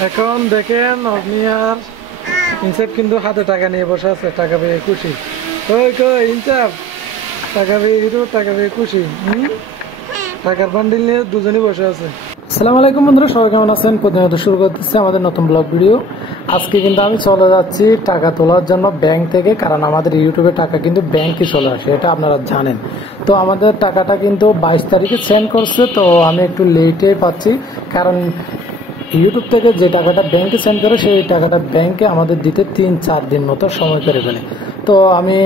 এখন দেখেন অগ্নিয়ার ইনসাফ কিন্তু হাতে টাকা নিয়ে বসে আছে, টাকা পেয়ে খুশি। কই কই ইনসাফ, টাকা পেয়ে হিরো, টাকা পেয়ে খুশি। টাকার বান্ডিল নিয়ে দুজনই বসে আছে। আসসালামু আলাইকুম বন্ধুরা, সবাই কেমন আছেন? প্রতিনিয়ত শুরু করতেছি আমাদের নতুন ব্লগ ভিডিও। আজকে কিন্তু আমি চলে যাচ্ছি টাকা তোলার জন্য ব্যাংক থেকে, কারণ আমাদের ইউটিউবে টাকা কিন্তু ব্যাংকে চলে আসে, এটা আপনারা জানেন। তো আমাদের টাকাটা কিন্তু 22 তারিখে সেন্ড করছে, তো আমি একটু লেটে পাচ্ছি, কারণ ইউটিউব থেকে যে টাকাটা ব্যাংকে সেন্ড করে সেই টাকাটা ব্যাংকে আমাদের দিতে 3-4 দিন মতো সময় করে ফেলে। তো আমি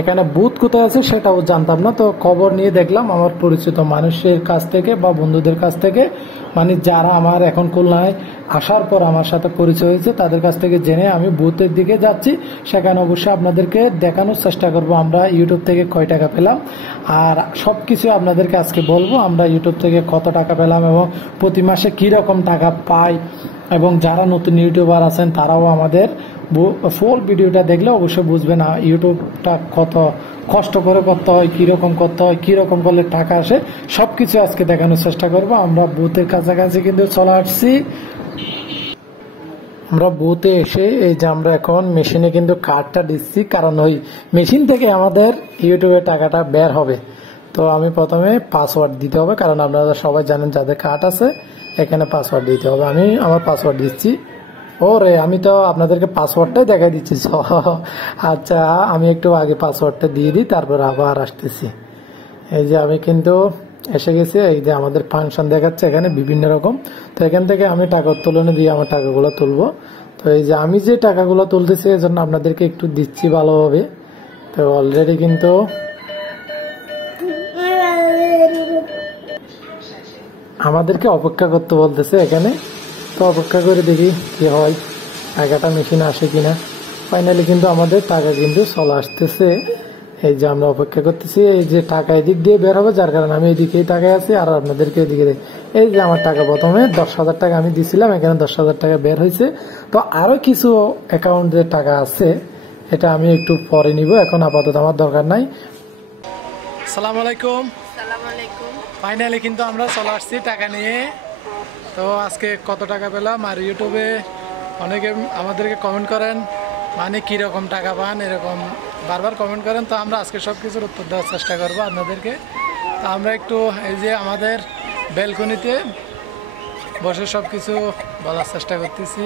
এখানে বুথ কোথায় আছে সেটাও জানতাম না, তো খবর নিয়ে দেখলাম আমার পরিচিত মানুষের কাছ থেকে বা বন্ধুদের কাছ থেকে, মানে যারা আমার এখন খুলনায় আসার পর আমার সাথে পরিচয় হয়েছে তাদের কাছ থেকে জেনে আমি বুথের দিকে যাচ্ছি। সেখানে অবশ্যই আপনাদেরকে দেখানোর চেষ্টা করব আমরা ইউটিউব থেকে কয় টাকা পেলাম, আর সব কিছু আপনাদেরকে আজকে বলবো আমরা ইউটিউব থেকে কত টাকা পেলাম এবং প্রতি মাসে কীরকম টাকা পাই, এবং যারা নতুন ইউটিউবার আছেন তারাও আমাদের ফুল ভিডিওটা দেখলে অবশ্যই বুঝবেন ইউটিউবটা কত কষ্ট করে করতে হয়, কীরকম করতে হয়, কীরকম করলে টাকা আসে, সব কিছু আজকে দেখানোর চেষ্টা করব। আমরা বুথের কাছাকাছি কিন্তু চলে আসছি। আমরা বুথে এসে এই যে আমরা এখন মেশিনে কিন্তু কার্ডটা দিচ্ছি, কারণ ওই মেশিন থেকে আমাদের ইউটিউবে টাকাটা বের হবে। তো আমি প্রথমে পাসওয়ার্ড দিতে হবে, কারণ আপনারা সবাই জানেন যাদের কার্ড আছে এখানে পাসওয়ার্ড দিতে হবে। আমি আমার পাসওয়ার্ড দিচ্ছি। ওরে, আমি তো আপনাদেরকে পাসওয়ার্ডটাই দেখাই দিচ্ছি। আচ্ছা, আমি একটু আগে পাসওয়ার্ডটা দিয়ে দিই, তারপর আবার আসতেছি। এই যে আমি কিন্তু এসে গেছি, এই যে আমাদের ফাংশন দেখাচ্ছে এখানে বিভিন্ন রকম। তো এখান থেকে আমি টাকা উত্তোলনে দিয়ে আমার টাকাগুলো তুলবো। তো এই যে আমি যে টাকাগুলো তুলতেছি এই জন্য আপনাদেরকে একটু দিচ্ছি ভালোভাবে। তো অলরেডি কিন্তু আমাদেরকে অপেক্ষা করতে বলতেছে এখানে, তো অপেক্ষা করে দেখি কি হয়, টাকাটা মেশিনে আসে কিনা। ফাইনালি কিন্তু আমাদের টাকা কিন্তু চলে আসতেছে। এই যে আমরা অপেক্ষা করতেছি, এই যে টাকা এদিক দিয়ে বের হবে, যার কারণে আমি এদিকেই টাকায় আছি আর আপনাদেরকে এদিকে। এই যে আমার টাকা প্রথমে 10,000 টাকা আমি দিছিলাম, এখানে 10,000 টাকা বের হয়েছে। তো আরো কিছু অ্যাকাউন্টে টাকা আছে, এটা আমি একটু পরে নিব, এখন আপাতত আমার দরকার নাই। আসসালামু আলাইকুম। ফাইনালি কিন্তু আমরা চলে আসছি টাকা নিয়ে। তো আজকে কত টাকা পেলাম, আর ইউটিউবে অনেকে আমাদেরকে কমেন্ট করেন মানে কীরকম টাকা পান, এরকম বারবার কমেন্ট করেন। তো আমরা আজকে সব কিছুর উত্তর দেওয়ার চেষ্টা করবো আপনাদেরকে। তো আমরা একটু এই যে আমাদের ব্যালকনিতে বসে সব কিছু বলার চেষ্টা করতেছি।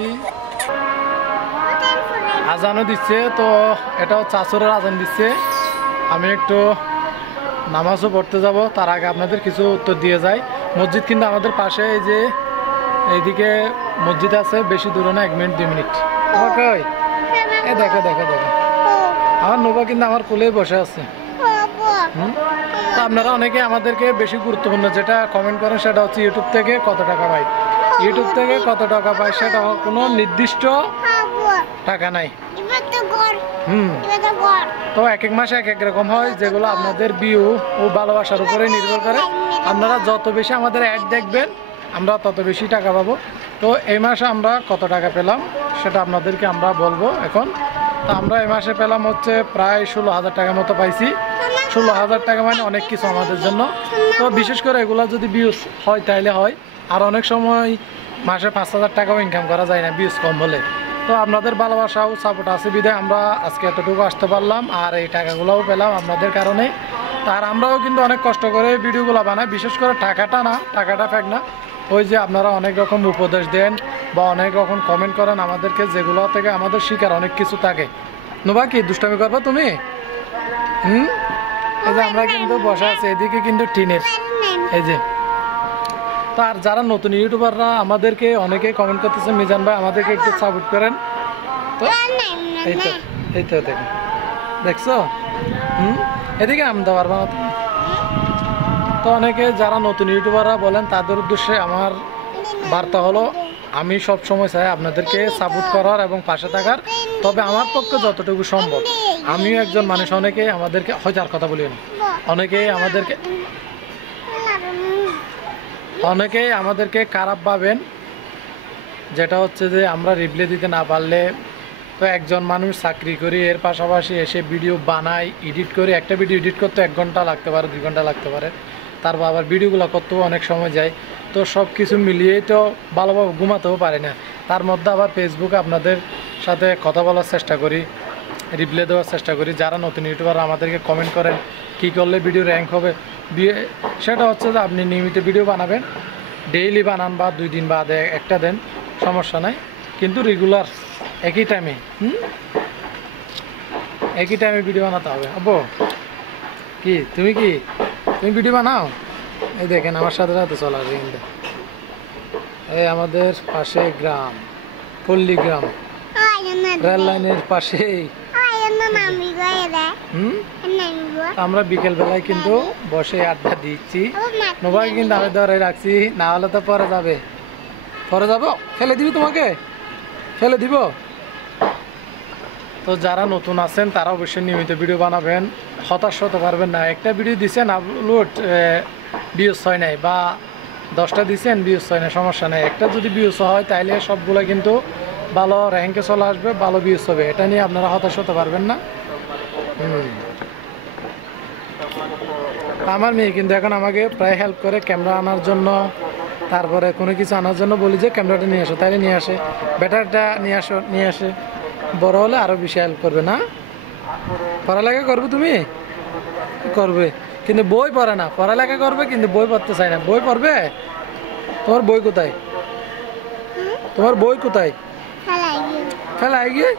আজানও দিচ্ছে, তো এটাও চাচুরের আজান দিচ্ছে। আমি একটু নামাজও পড়তে যাব, তার আগে আপনাদের কিছু উত্তর দিয়ে যাই। মসজিদ কিন্তু আমাদের পাশে, এই যে এইদিকে মসজিদ আছে, বেশি দূরে না, 1 মিনিট 2 মিনিট। ওকে, এই দেখো দেখো দেখো, আমার নোবা কিন্তু আমার কোলেই বসে আছে। তো আপনারা অনেকে আমাদেরকে বেশি গুরুত্বপূর্ণ যেটা কমেন্ট করেন সেটা হচ্ছে ইউটিউব থেকে কত টাকা পাই। ইউটিউব থেকে কত টাকা পাই সেটা কোনো নির্দিষ্ট টাকা নাই। তো এক এক মাসে এক এক রকম হয়, যেগুলো আপনাদের ভিউ ও ভালোবাসার উপরে নির্ভর করে। আপনারা যত বেশি আমাদের অ্যাড দেখবেন আমরা তত বেশি টাকা পাবো। তো এই মাসে আমরা কত টাকা পেলাম সেটা আপনাদেরকে আমরা বলবো এখন। তো আমরা এই মাসে পেলাম হচ্ছে প্রায় 16,000 টাকার মতো পাইছি। 16,000 টাকা মানে অনেক কিছু আমাদের জন্য। তো বিশেষ করে এগুলো যদি ভিউজ হয় তাইলে হয়, আর অনেক সময় মাসে 5,000 টাকাও ইনকাম করা যায় না ভিউজ কম হলে। তো আপনাদের ভালোবাসা ও সাপোর্ট আছে বিধায় আমরা আজকে এতটুকু আসতে পারলাম, আর এই টাকাগুলোও পেলাম আপনাদের কারণে। আর আমরাও কিন্তু অনেক কষ্ট করে ভিডিওগুলো বানাই, বিশেষ করে টাকাটা না, টাকাটা ফেক না, ওই যে আপনারা অনেক রকম উপদেশ দেন বা অনেক রকম কমেন্ট করেন আমাদেরকে, যেগুলো থেকে আমাদের শিকার অনেক কিছু থাকে। নোবা কি দুষ্টামি করবা তুমি? এই যে আমরা কিন্তু বসে আছি, এদিকে কিন্তু টিনের এই যে। তো আর যারা নতুন ইউটিউবাররা আমাদেরকে অনেকেই কমেন্ট করতেছে, মিজান ভাই আমাদেরকে একটু সাপোর্ট করেন। তো এই তো এই তো দেখছো, এদিকে আমদা পারবা না তুমি। তো অনেকে যারা নতুন ইউটিউবাররা বলেন তাদের উদ্দেশ্যে আমার বার্তা হলো, আমি সব সময় চাই আপনাদেরকে সাপোর্ট করার এবং পাশে থাকার, তবে আমার পক্ষে যতটুকু সম্ভব। আমিও একজন মানুষ, অনেকে আমাদেরকে হয়তো আর কথা বলিনি, অনেকেই আমাদেরকে খারাপ ভাবেন, যেটা হচ্ছে যে আমরা রিপ্লাই দিতে না পারলে। তো একজন মানুষ চাকরি করি, এর পাশাপাশি এসে ভিডিও বানাই, এডিট করি, একটা ভিডিও এডিট করতে 1 ঘন্টা লাগতে পারে, 2 ঘন্টা লাগতে পারে, তারপর আবার ভিডিওগুলো করতেও অনেক সময় যায়। তো সব কিছু মিলিয়েই তো ভালোভাবে ঘুমাতেও পারে না। তার মধ্যে আবার ফেসবুকে আপনাদের সাথে কথা বলার চেষ্টা করি, রিপ্লাই দেওয়ার চেষ্টা করি। যারা নতুন ইউটিউবার আমাদেরকে কমেন্ট করেন কী করলে ভিডিও র্যাঙ্ক হবে, সেটা হচ্ছে যে আপনি নিয়মিত ভিডিও বানাবেন, ডেইলি বানান বা 2 দিন বাদে একটা দেন, সমস্যা নাই, কিন্তু রেগুলার একই টাইমে ভিডিও বানাতে হবে। আব্বু তুমি ভিডিও বানাও? এই দেখেন আমার সাথে সাথে চলা কিন্তু এই আমাদের পাশে গ্রাম, পল্লী গ্রাম, রেল লাইনের পাশেই। আমরা বিকেল বেলায় কিন্তু বসে আড্ডা দিচ্ছি। নোভাকে কিন্তু আমি ধরে রাখছি, না হলে তো পরে যাবো, ফেলে দিবি, তোমাকে ফেলে দিব। তো যারা নতুন আছেন তারা অবশ্যই নিয়মিত ভিডিও বানাবেন, হতাশ হতে পারবেন না। একটা ভিডিও দিচ্ছেন আপলোড ভিউজ হয় নাই, বা 10টা দিচ্ছেন ভিউজ হয় না, সমস্যা নেই। একটা যদি ভিউজ হয় তাইলে সবগুলো কিন্তু ভালো র্যাঙ্কে চলে আসবে, ভালো ভিউজ হবে, এটা নিয়ে আপনারা হতাশ হতে পারবেন না। আমার মেয়ে কিন্তু এখন আমাকে প্রায় হেল্প করে ক্যামেরা আনার জন্য, তারপরে কোনো কিছু আনার জন্য বলি যে ক্যামেরাটা নিয়ে আসো, তাইলে নিয়ে আসে, ব্যাটারিটা নিয়ে আসে। বড় হলে আরও বেশি হেল্প করবে না? পড়ালেখা করবে, তুমি করবে কিন্তু বই পড়ে না, পড়ালেখা করবে কিন্তু বই পড়তে চায় না। বই পড়বে? তোমার বই কোথায়? ফেলাই গিয়ে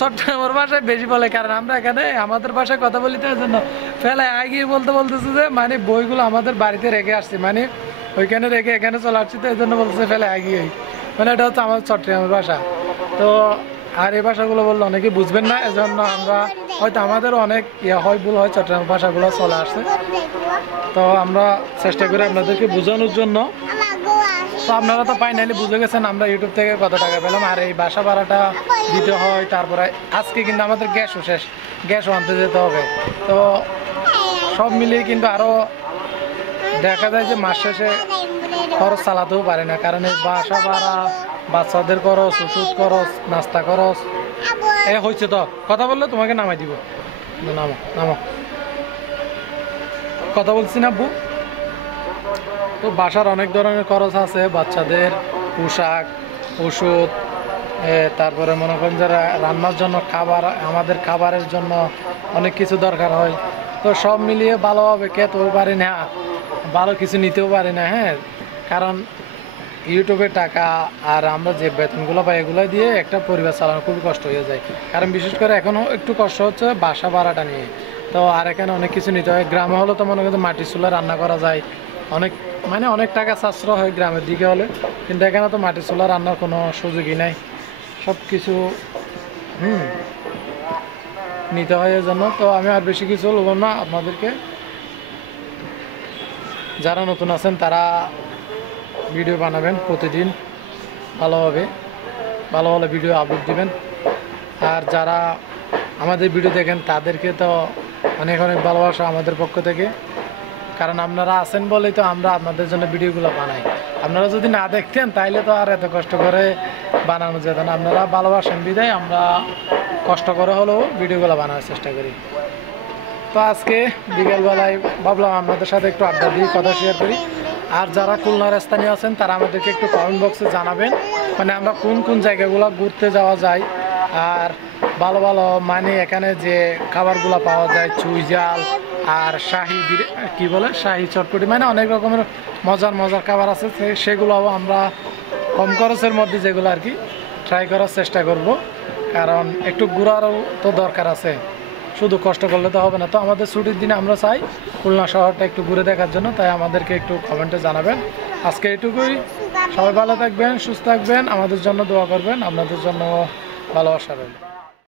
চট্টগ্রামের ভাষায় বেশি বলে, কারণ আমরা এখানে আমাদের ভাষায় কথা বলি, তো এই জন্য ফেলাই গিয়ে বলতেছে যে মানে বইগুলো আমাদের বাড়িতে রেখে আসছি, মানে ওইখানে রেখে এখানে চলে আসছি, তো এই জন্য বলতেছে ফেলাই গিয়ে, মানে এটা হচ্ছে আমাদের চট্টগ্রামের ভাষা। তো আর এই ভাষাগুলো বললে অনেকে বুঝবেন না, এজন্য আমরা হয়তো আমাদেরও অনেক ভুল হয়, চট্টগ্রামের ভাষাগুলো চলে আসছে। তো আমরা চেষ্টা করি আপনাদেরকে বোঝানোর জন্য। তো আপনারা তো ফাইনালি বুঝে গেছেন আমরা ইউটিউব থেকে কত টাকা পেলাম, আর এই বাসা ভাড়াটা দিতে হয়। তারপরে আজকে কিন্তু আমাদের গ্যাসও শেষ, গ্যাসও আনতে যেতে হবে। তো সব মিলিয়ে কিন্তু আরও দেখা যায় যে মাস শেষে খরচ চালাতেও পারে না, কারণ এই বাসা ভাড়া, বাচ্চাদের খরচ, ওষুধ খরচ, নাস্তা খরচ। হয়েছে তো, কথা বললে তোমাকে নামাই দিব, নামো কথা বলছি না আব্বু। তো বাসার অনেক ধরনের খরচ আছে, বাচ্চাদের পোশাক, ওষুধ, তারপরে মনে করেন যারা রান্নার জন্য খাবার, আমাদের খাবারের জন্য অনেক কিছু দরকার হয়। তো সব মিলিয়ে ভালোভাবে খেতেও পারি না, ভালো কিছু নিতেও পারি না। হ্যাঁ, কারণ ইউটিউবে টাকা আর আমরা যে বেতনগুলো পাই এগুলো দিয়ে একটা পরিবার চালানো খুবই কষ্ট হয়ে যায়। কারণ বিশেষ করে এখনও একটু কষ্ট হচ্ছে বাসা ভাড়াটা নিয়ে। তো আর এখানে অনেক কিছু নিতে হয়। গ্রামে হলে তো মনে করেন মাটির চুলা রান্না করা যায়, অনেক টাকা সাশ্রয় হয় গ্রামের দিকে হলে, কিন্তু এখানে তো মাটির চুলা রান্নার কোনো সুযোগই নাই, সব কিছু নিতে হয় এর জন্য। তো আমি আর বেশি কিছু বলবো না আপনাদেরকে। যারা নতুন আছেন তারা ভিডিও বানাবেন প্রতিদিন, ভালো ভিডিও আপলোড দিবেন। আর যারা আমাদের ভিডিও দেখেন তাদেরকে তো অনেক ভালোবাসা আমাদের পক্ষ থেকে, কারণ আপনারা আছেন বলেই তো আমরা আপনাদের জন্য ভিডিওগুলো বানাই। আপনারা যদি না দেখতেন তাইলে তো আর এত কষ্ট করে বানানো যেত না। আপনারা ভালোবাসেন বিদায় আমরা কষ্ট করে হলেও ভিডিওগুলো বানানোর চেষ্টা করি। তো আজকে বিকেলবেলায় ভাবলাম আপনাদের সাথে একটু আড্ডা দিয়ে কথা শেয়ার করি। আর যারা খুলনার স্থানীয় আছেন তারা আমাদেরকে একটু কমেন্ট বক্সে জানাবেন, মানে আমরা কোন জায়গাগুলো ঘুরতে যাওয়া যায়, আর ভালো মানে এখানে যে খাবারগুলো পাওয়া যায়, চুই জাল আর শাহি চটপটি, মানে অনেক রকমের মজার খাবার আছে, সেগুলোও আমরা কম খরচের মধ্যে যেগুলো আর কি ট্রাই করার চেষ্টা করব। কারণ একটু ঘোরারও তো দরকার আছে, শুধু কষ্ট করলে তো হবে না। তো আমাদের ছুটির দিনে আমরা চাই খুলনা শহরটা একটু ঘুরে দেখার জন্য, তাই আমাদেরকে একটু কমেন্টে জানাবেন। আজকে এটুকুই, সবাই ভালো থাকবেন, সুস্থ থাকবেন, আমাদের জন্য দোয়া করবেন, আপনাদের জন্য ভালোবাসা রইল।